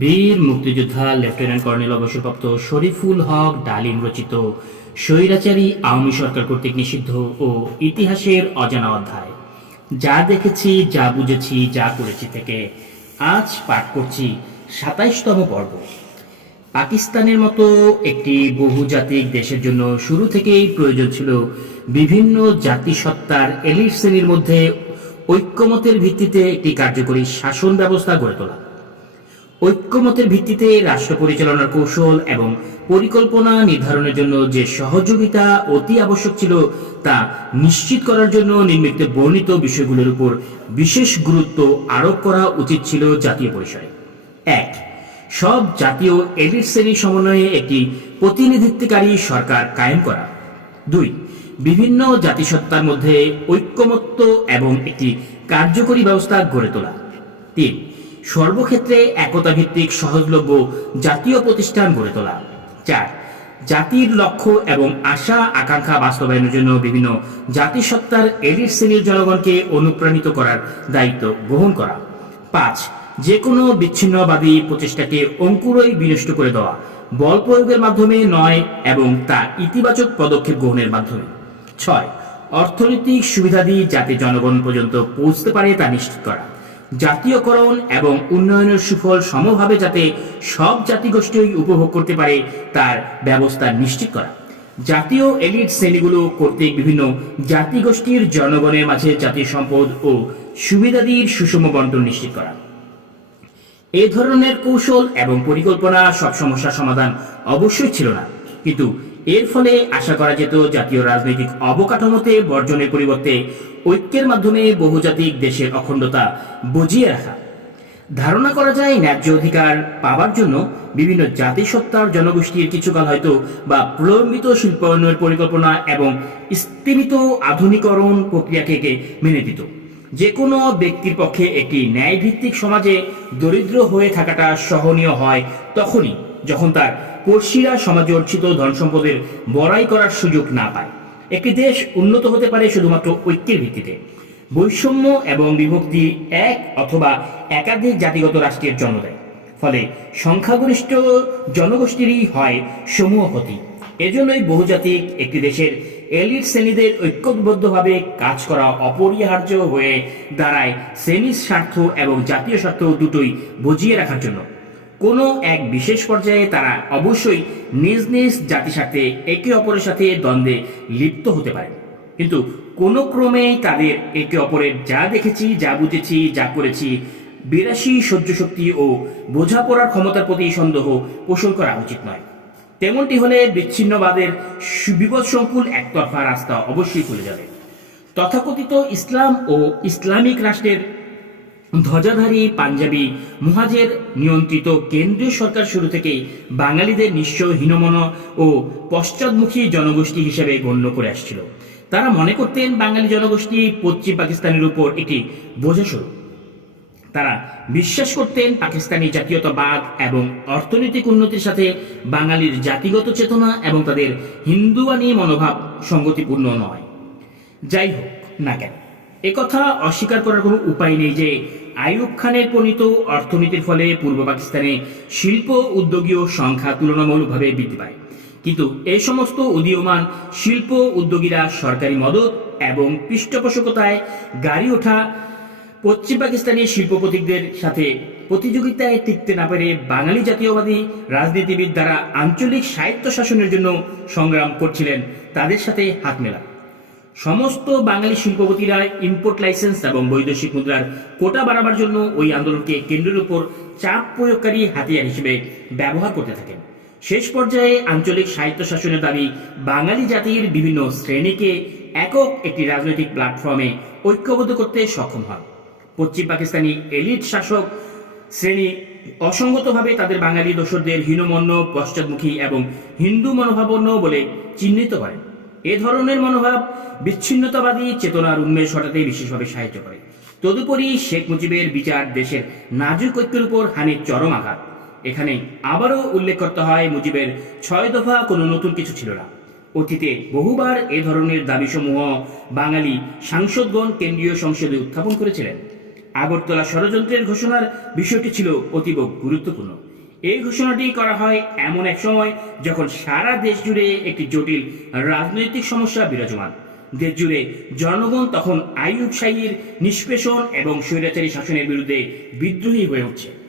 বীর মুক্তিযোদ্ধা lieutenant colonel অবসরপ্রাপ্ত শরীফুল হক ডালিম রচিত স্বৈরাচারী আওয়ামী সরকার কর্তৃক নিষিদ্ধ ও ইতিহাসের অজানা অধ্যায়। যা দেখেছি, যা বুঝেছি, যা করেছি থেকে আজ পাঠ করছি সাতাইশতম পর্ব। পাকিস্তানের মতো একটি বহুজাতিক দেশের জন্য শুরু থেকেই প্রয়োজন ছিল বিভিন্ন জাতিসত্তার এলিট শ্রেণির মধ্যে ঐক্যমতের ভিত্তিতে একটি কার্যকরী শাসন ব্যবস্থা গড়ে তোলা। ঐক্যমতের ভিত্তিতে রাষ্ট্র পরিচালনার কৌশল এবং পরিকল্পনা নির্ধারণের জন্য যে সহযোগিতা অতি আবশ্যক ছিল, তা নিশ্চিত করার জন্য নির্মিত বর্ণিত বিষয়গুলোর উপর বিশেষ গুরুত্ব আরোপ করা উচিত ছিল জাতীয় পরিসরে। এক, সব জাতীয় এলিট শ্রেণি সমন্বয়ে একটি প্রতিনিধিত্বকারী সরকার কায়েম করা। দুই, বিভিন্ন জাতিসত্তার মধ্যে ঐক্যমত্য এবং একটি কার্যকরী ব্যবস্থা গড়ে তোলা। তিন সর্বক্ষেত্রে একতা ভিত্তিক সহজলভ্য জাতীয় প্রতিষ্ঠান গড়ে তোলা। চার, জাতির লক্ষ্য এবং আশা আকাঙ্ক্ষা বাস্তবায়নের জন্য বিভিন্ন জাতিসত্তার এলিট শ্রেণির জনগণকে অনুপ্রাণিত করার দায়িত্ব গ্রহণ করা। পাঁচ যে কোনো বিচ্ছিন্নবাদী প্রচেষ্টাকে অঙ্কুরই বিনষ্ট করে দেওয়া, বল প্রয়োগের মাধ্যমে নয় এবং তা ইতিবাচক পদক্ষেপ গ্রহণের মাধ্যমে। ছয়, অর্থনৈতিক সুবিধাদি যাতে জনগণ পর্যন্ত পৌঁছতে পারে তা নিশ্চিত করা। জাতীয়করণ এবং উন্নয়নের সুফল সমভাবে যাতে সব জাতিগোষ্ঠী উপভোগ করতে পারে, তার ব্যবস্থা নিশ্চিত করা। জাতীয় এলিট শ্রেণীগুলো কর্তৃক বিভিন্ন জাতিগোষ্ঠীর জনগণের মাঝে জাতীয় সম্পদ ও সুবিধাদির সুষম বন্টন নিশ্চিত করা। এ ধরনের কৌশল এবং পরিকল্পনা সব সমস্যার সমাধান অবশ্যই ছিল না। কিন্তু এর ফলে আশা করা যেত জাতীয় রাজনৈতিক অবকাঠামোতে বর্জনের পরিবর্তে ঐক্যের মাধ্যমে বহুজাতিক দেশের অখণ্ডতা বজিয়ে রাখা। ধারণা করা যায় ন্যায্য অধিকার পাবার জন্য বিভিন্ন জাতিসত্তার জনগোষ্ঠীর কিছুকাল হয়তো বা প্রলম্বিত শিল্পায়নের পরিকল্পনা এবং স্তীমিত আধুনিকরণ প্রক্রিয়াকে মেনে দিত যে কোনো ব্যক্তির পক্ষে একটি ন্যায়ভিত্তিক সমাজে দরিদ্র হয়ে থাকাটা সহনীয় হয় তখনই। যখন তার পড়শিরা সমাজে অর্জিত ধন সম্পদের বড়াই করার সুযোগ না পায়। একটি দেশ উন্নত হতে পারে শুধুমাত্র ঐক্যের ভিত্তিতে। বৈষম্য এবং বিভক্তি এক অথবা একাধিক জাতিগত রাষ্ট্রের জন্ম দেয়। ফলে সংখ্যাগরিষ্ঠ জনগোষ্ঠীরই হয় সমূহ ক্ষতি। এজন্যই বহুজাতিক একটি দেশের এলিট শ্রেণীদের ঐক্যবদ্ধভাবে কাজ করা অপরিহার্য হয়ে দাঁড়ায় শ্রেণির স্বার্থ এবং জাতীয় স্বার্থ দুটোই বজিয়ে রাখার জন্য। কোনো এক বিশেষ পর্যায়ে তারা অবশ্যই নিজ নিজ জাতির সাথে একে অপরের সাথে দ্বন্দ্বে লিপ্ত হতে পারে কিন্তু কোনো ক্রমেই তাদের একে অপরের যা দেখেছি, যা বুঝেছি, যা করেছি বিরাশি সহ্য শক্তি ও বোঝাপড়ার ক্ষমতার প্রতি সন্দেহ পোষণ করা উচিত নয়। তেমনটি হলে বিচ্ছিন্নবাদের বিপদসংকুল একতরফা রাস্তা অবশ্যই খুলে যাবে। তথাকথিত ইসলাম ও ইসলামিক রাষ্ট্রের ধ্বজাধারী পাঞ্জাবি মুহাজের নিয়ন্ত্রিত কেন্দ্রীয় সরকার শুরু থেকেই বাঙালিদের নিঃস্ব হীনমন ও পশ্চাদমুখী জনগোষ্ঠী হিসেবে গণ্য করে আসছিল। তারা মনে করতেন বাঙালি জনগোষ্ঠী পশ্চিম পাকিস্তানের উপর একটি বোঝাস্বরূপ তারা বিশ্বাস করতেন পাকিস্তানি জাতীয়তাবাদ এবং অর্থনৈতিক উন্নতির সাথে বাঙালির জাতিগত চেতনা এবং তাদের হিন্দুয়ানি মনোভাব সঙ্গতিপূর্ণ নয়। যাই হোক, না কেন। একথা অস্বীকার করার কোনো উপায় নেই যে আইয়ুব খানের প্রণীত অর্থনীতির ফলে পূর্ব পাকিস্তানে শিল্প উদ্যোগীয় সংখ্যা তুলনামূলকভাবে বৃদ্ধি পায়। কিন্তু এই সমস্ত উদীয়মান শিল্প উদ্যোগীরা সরকারি মদত এবং পৃষ্ঠপোষকতায় গাড়ি ওঠা পশ্চিম পাকিস্তানি শিল্পপতিকদের সাথে প্রতিযোগিতায় টিকতে না পেরে বাঙালি জাতীয়বাদী রাজনীতিবিদ দ্বারা আঞ্চলিক সাহিত্য শাসনের জন্য সংগ্রাম করছিলেন তাদের সাথে হাত মেলা সমস্ত বাঙালি শিল্পপতিরা ইম্পোর্ট লাইসেন্স এবং বৈদেশিক মুদ্রার কোটা বাড়াবার জন্য ওই আন্দোলনকে কেন্দ্রের উপর চাপ প্রয়োগকারী হাতিয়ার হিসেবে ব্যবহার করতে থাকেন। শেষ পর্যায়ে আঞ্চলিক সাহিত্য শাসনের দাবি, বাঙালি জাতির বিভিন্ন শ্রেণীকে একক একটি রাজনৈতিক প্ল্যাটফর্মে ঐক্যবদ্ধ করতে সক্ষম হয় পশ্চিম পাকিস্তানি এলিট শাসক শ্রেণি অসঙ্গতভাবে তাদের বাঙালি দোসরদের হীনমন্য, পশ্চাদমুখী এবং হিন্দু মনোভাবন্য বলে চিহ্নিত করেন। এ ধরনের মনোভাব, বিচ্ছিন্নতাবাদী চেতনার উন্মেষ ঘটাতে বিশেষভাবে সাহায্য করে। তদুপরি শেখ মুজিবের বিচার দেশের নাজুক ঐক্যের উপর হানির চরম আঘাত। এখানে আবারও উল্লেখ করতে হয় মুজিবের ছয় দফা কোনো নতুন কিছু ছিল না। অতীতে বহুবার এ ধরনের দাবিসমূহ বাঙালি সাংসদগণ কেন্দ্রীয় সংসদে উত্থাপন করেছিলেন। আগরতলা ষড়যন্ত্রের ঘোষণার বিষয়টি ছিল অতীব গুরুত্বপূর্ণ। এই ঘোষণাটি করা হয় এমন এক সময় যখন সারা দেশ জুড়ে একটি জটিল রাজনৈতিক সমস্যা বিরাজমান। দেশ জুড়ে জনগণ তখন আইয়ুব শাহীর নিষ্পেষণ এবং স্বৈরাচারী শাসনের বিরুদ্ধে বিদ্রোহী হয়ে উঠছে।